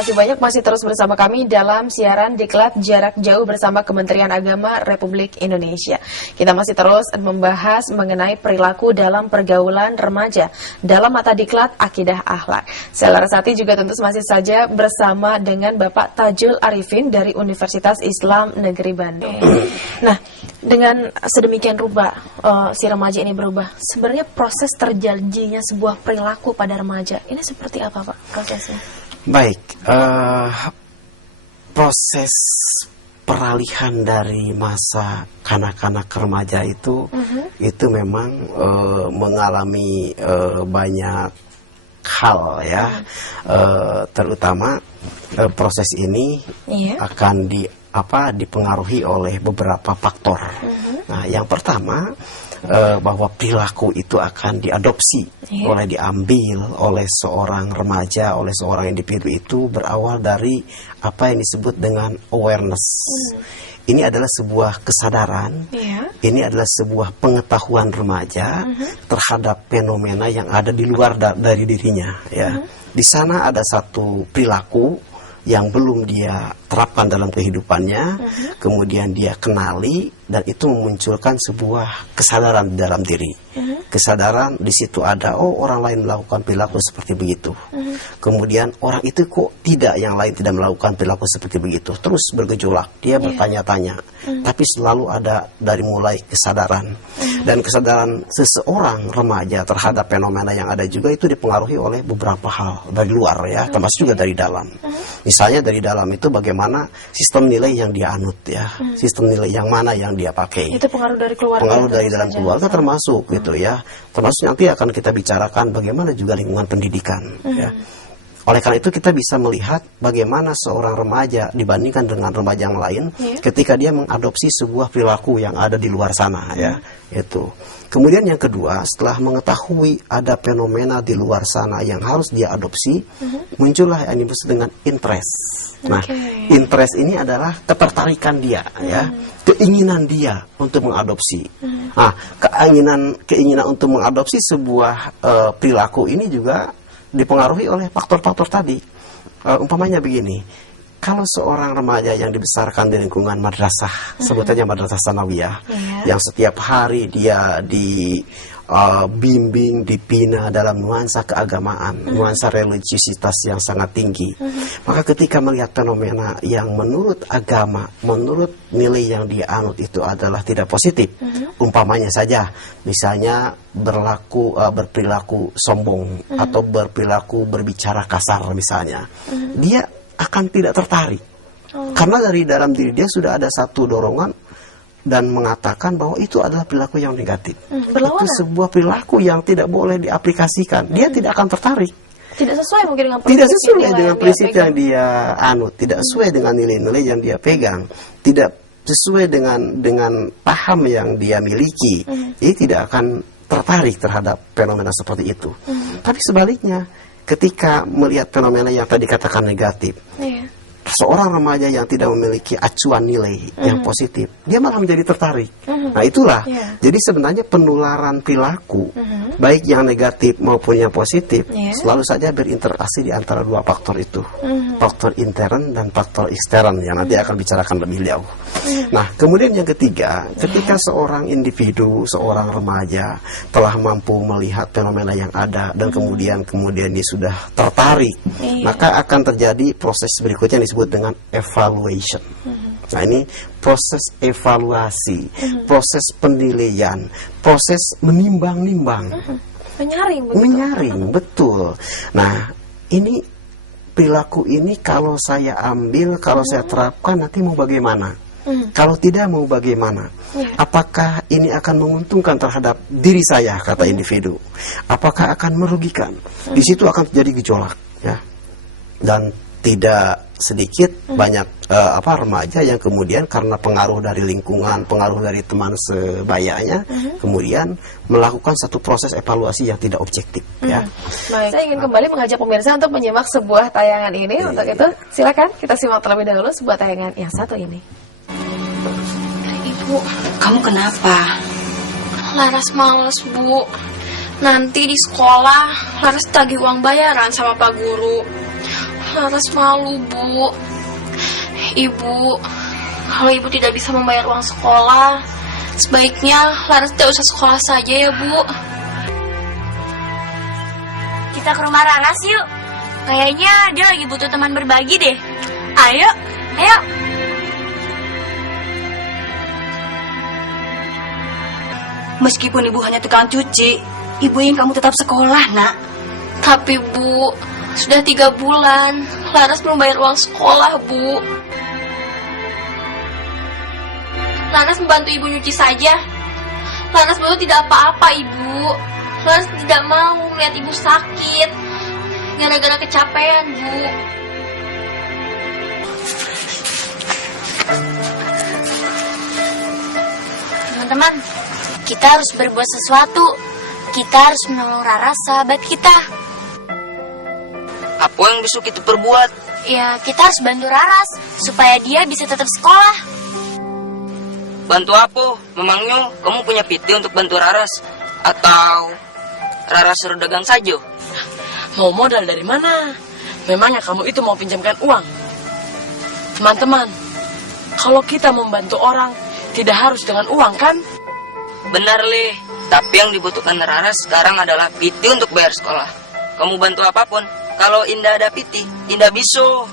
kasih banyak masih terus bersama kami dalam siaran Diklat Jarak Jauh bersama Kementerian Agama Republik Indonesia. Kita masih terus membahas mengenai perilaku dalam pergaulan remaja dalam mata Diklat Akidah Akhlak. Saya Larasati juga tentu masih saja bersama dengan Bapak Tajul Arifin dari Universitas Islam Negeri Bandung. Nah, dengan sedemikian rupa si remaja ini berubah, sebenarnya proses terjadinya sebuah perilaku pada remaja ini seperti apa, Pak, prosesnya? Baik, proses peralihan dari masa kanak-kanak ke remaja itu memang mengalami banyak hal ya, terutama proses ini akan dipengaruhi oleh beberapa faktor. Nah, yang pertama, bahwa perilaku itu akan diadopsi diambil oleh seorang remaja, oleh seorang individu itu berawal dari apa yang disebut dengan awareness. Ini adalah sebuah kesadaran, ini adalah sebuah pengetahuan remaja terhadap fenomena yang ada di luar dari dirinya. Ya, di sana ada satu perilaku yang belum dia terapkan dalam kehidupannya, kemudian dia kenali, dan itu memunculkan sebuah kesadaran di dalam diri. Kesadaran di situ ada, oh, orang lain melakukan perilaku seperti begitu. Kemudian orang itu kok tidak, yang lain tidak melakukan perilaku seperti begitu. Terus bergejolak, dia bertanya-tanya, tapi selalu ada dari mulai kesadaran. Dan kesadaran seseorang remaja terhadap fenomena yang ada juga itu dipengaruhi oleh beberapa hal dari luar ya, termasuk juga dari dalam. Misalnya dari dalam itu bagaimana sistem nilai yang dia anut ya, sistem nilai yang mana yang dia pakai. Itu pengaruh dari keluarga. Pengaruh dari dalam keluarga termasuk gitu ya. Termasuk nanti akan kita bicarakan bagaimana juga lingkungan pendidikan ya. Oleh karena itu kita bisa melihat bagaimana seorang remaja dibandingkan dengan remaja yang lain ketika dia mengadopsi sebuah perilaku yang ada di luar sana ya. Itu. Kemudian yang kedua, setelah mengetahui ada fenomena di luar sana yang harus dia adopsi, muncullah yang disebut dengan interest. Nah, interest ini adalah ketertarikan dia ya, keinginan dia untuk mengadopsi. Nah, keinginan untuk mengadopsi sebuah perilaku ini juga dipengaruhi oleh faktor-faktor tadi. Umpamanya begini, kalau seorang remaja yang dibesarkan di lingkungan madrasah, sebutannya madrasah sanawiyah, yang setiap hari dia dibimbing, dibina dalam nuansa keagamaan, nuansa religiusitas yang sangat tinggi, maka ketika melihat fenomena yang menurut agama, menurut nilai yang dia anut itu adalah tidak positif, umpamanya saja, misalnya berperilaku sombong atau berperilaku berbicara kasar misalnya, dia akan tidak tertarik. Karena dari dalam diri dia sudah ada satu dorongan dan mengatakan bahwa itu adalah perilaku yang negatif. Itu sebuah perilaku yang tidak boleh diaplikasikan. Dia tidak akan tertarik. Tidak sesuai mungkin dengan prinsip, tidak sesuai dengan prinsip yang dia anut, tidak sesuai dengan nilai-nilai yang dia pegang, tidak sesuai dengan paham yang dia miliki. Dia tidak akan tertarik terhadap fenomena seperti itu. Tapi sebaliknya, ketika melihat fenomena yang tadi katakan negatif, seorang remaja yang tidak memiliki acuan nilai yang positif, dia malah menjadi tertarik. Nah, itulah. Jadi sebenarnya penularan perilaku, baik yang negatif maupun yang positif, selalu saja berinteraksi di antara dua faktor itu. Faktor intern dan faktor ekstern yang nanti akan bicarakan lebih jauh. Nah, kemudian yang ketiga, ketika seorang individu, seorang remaja telah mampu melihat fenomena yang ada dan kemudian dia sudah tertarik, maka akan terjadi proses berikutnya yang disebut dengan evaluation. Nah, ini proses evaluasi, proses penilaian, proses menimbang-nimbang, menyaring, betul. Nah, ini perilaku ini kalau saya ambil, kalau saya terapkan, nanti mau bagaimana? Kalau tidak, mau bagaimana? Apakah ini akan menguntungkan terhadap diri saya, kata individu? Apakah akan merugikan? Di situ akan terjadi gejolak, ya. Dan tidak sedikit banyak remaja yang kemudian karena pengaruh dari lingkungan, pengaruh dari teman sebayanya, kemudian melakukan satu proses evaluasi yang tidak objektif. Ya. Baik. Saya ingin kembali mengajak pemirsa untuk menyimak sebuah tayangan ini. Untuk itu, silakan kita simak terlebih dahulu sebuah tayangan yang satu ini. Ibu, kamu kenapa? Laras males, Bu. Nanti di sekolah Laras tagih uang bayaran sama Pak Guru. Laras malu, Bu. Ibu, kalau Ibu tidak bisa membayar uang sekolah, sebaiknya Laras tidak usah sekolah saja ya, Bu. Kita ke rumah Laras yuk. Kayaknya dia lagi butuh teman berbagi deh. Ayo, ayo. Meskipun ibu hanya tukang cuci, ibu ingin kamu tetap sekolah, nak. Tapi Bu, sudah 3 bulan Laras belum bayar uang sekolah, Bu. Laras membantu Ibu nyuci saja. Laras baru tidak apa-apa, Ibu. Laras tidak mau melihat Ibu sakit gara-gara kecapean, Bu. Teman-teman, kita harus berbuat sesuatu. Kita harus menolong Laras, sahabat kita. Apa yang bisa kita perbuat? Ya, kita harus bantu Laras supaya dia bisa tetap sekolah. Bantu apa? Memangnya kamu punya piti untuk bantu Raras? Atau Raras suruh dagang saja? Mau modal dari mana? Memangnya kamu itu mau pinjamkan uang? Teman-teman, kalau kita membantu orang, tidak harus dengan uang, kan? Benar, Le. Tapi yang dibutuhkan Raras sekarang adalah piti untuk bayar sekolah. Kamu bantu apapun. Kalau Indah ada piti, Indah bisa.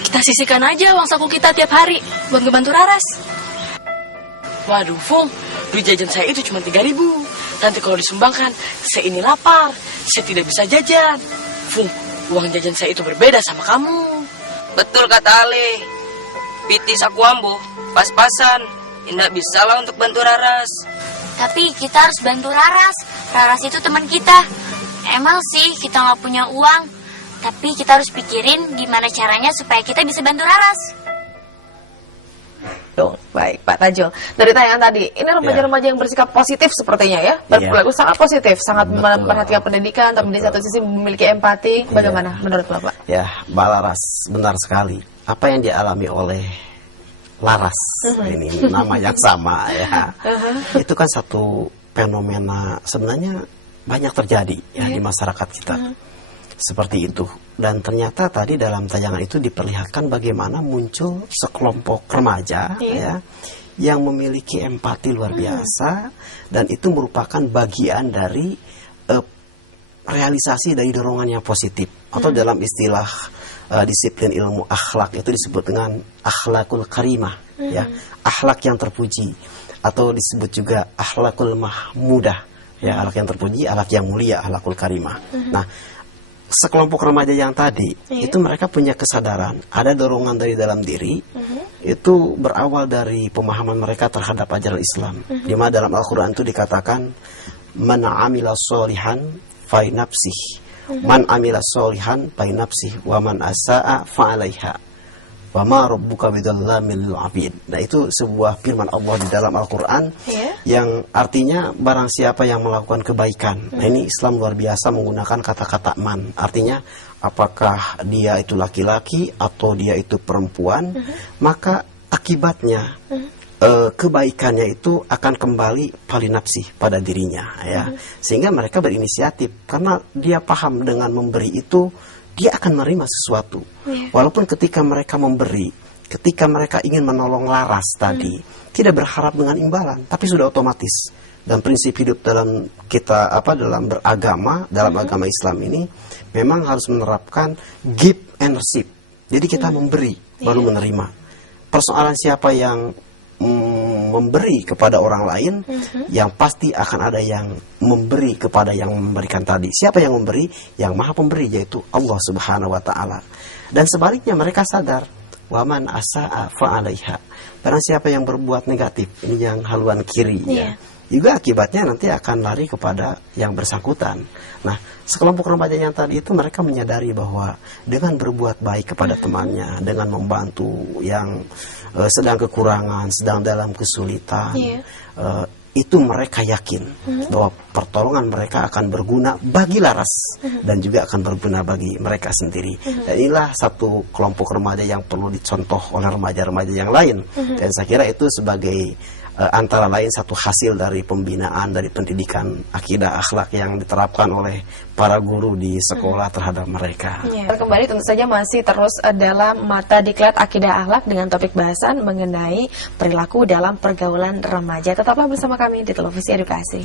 Kita sisihkan aja uang saku kita tiap hari buat ngebantu Raras. Waduh, Fung, duit jajan saya itu cuma 3.000. Nanti kalau disumbangkan, saya ini lapar. Saya tidak bisa jajan. Fung, uang jajan saya itu berbeda sama kamu. Betul kata Ale. Piti saku ambo, pas-pasan. Indah bisa lah untuk bantu Raras. Tapi kita harus bantu Laras. Laras itu teman kita. Emang sih kita nggak punya uang, tapi kita harus pikirin gimana caranya supaya kita bisa bantu Laras. Baik, Pak Tajul. Dari tayangan tadi, ini remaja-remaja yang bersikap positif sepertinya ya, berperilaku sangat positif, sangat memperhatikan pendidikan, tapi di satu sisi memiliki empati. Bagaimana menurut Bapak? Ya, Mbak Laras, benar sekali. Apa yang dialami oleh Laras, ini nama yang sama ya, itu kan satu fenomena sebenarnya banyak terjadi ya di masyarakat kita. Seperti itu. Dan ternyata tadi dalam tayangan itu diperlihatkan bagaimana muncul sekelompok remaja ya yang memiliki empati luar biasa, dan itu merupakan bagian dari realisasi dari dorongan yang positif, atau dalam istilah disiplin ilmu akhlak itu disebut dengan akhlakul karimah ya, akhlak yang terpuji, atau disebut juga akhlakul mahmudah ya, akhlak yang terpuji, akhlak yang mulia, akhlakul karimah. Nah, sekelompok remaja yang tadi itu mereka punya kesadaran, ada dorongan dari dalam diri, itu berawal dari pemahaman mereka terhadap ajaran Islam, di mana dalam Al-Quran itu dikatakan man amila sholihan fa nafsih, man amila sholihan fa nafsih, wa man asaa fa alaiha, wa ma rabbuka bidzalamil abid. Nah, itu sebuah firman Allah di dalam Al-Quran yang artinya barang siapa yang melakukan kebaikan. Nah, ini Islam luar biasa menggunakan kata-kata man, artinya apakah dia itu laki-laki atau dia itu perempuan, maka akibatnya kebaikannya itu akan kembali palinapsih pada dirinya ya, sehingga mereka berinisiatif karena dia paham dengan memberi itu dia akan menerima sesuatu. Walaupun ketika mereka memberi, ketika mereka ingin menolong Laras tadi, tidak berharap dengan imbalan, tapi sudah otomatis. Dan prinsip hidup dalam kita dalam beragama, dalam agama Islam ini memang harus menerapkan give and receive. Jadi kita memberi baru menerima. Persoalan siapa yang memberi kepada orang lain, yang pasti akan ada yang memberi kepada yang memberikan tadi. Siapa yang memberi? Yang maha pemberi, yaitu Allah Subhanahu wa ta'ala. Dan sebaliknya mereka sadar, waman asa'a fa'alaiha, barang siapa yang berbuat negatif, ini yang haluan kiri ya, juga akibatnya nanti akan lari kepada yang bersangkutan. Nah, sekelompok remaja yang tadi itu mereka menyadari bahwa dengan berbuat baik kepada temannya, dengan membantu yang sedang kekurangan, sedang dalam kesulitan, itu mereka yakin bahwa pertolongan mereka akan berguna bagi Laras dan juga akan berguna bagi mereka sendiri. Dan inilah satu kelompok remaja yang perlu dicontoh oleh remaja-remaja yang lain. Dan saya kira itu sebagai antara lain satu hasil dari pembinaan, dari pendidikan akidah akhlak yang diterapkan oleh para guru di sekolah terhadap mereka. Ya. Kembali tentu saja masih terus dalam mata diklat akidah akhlak dengan topik bahasan mengenai perilaku dalam pergaulan remaja. Tetaplah bersama kami di Televisi Edukasi.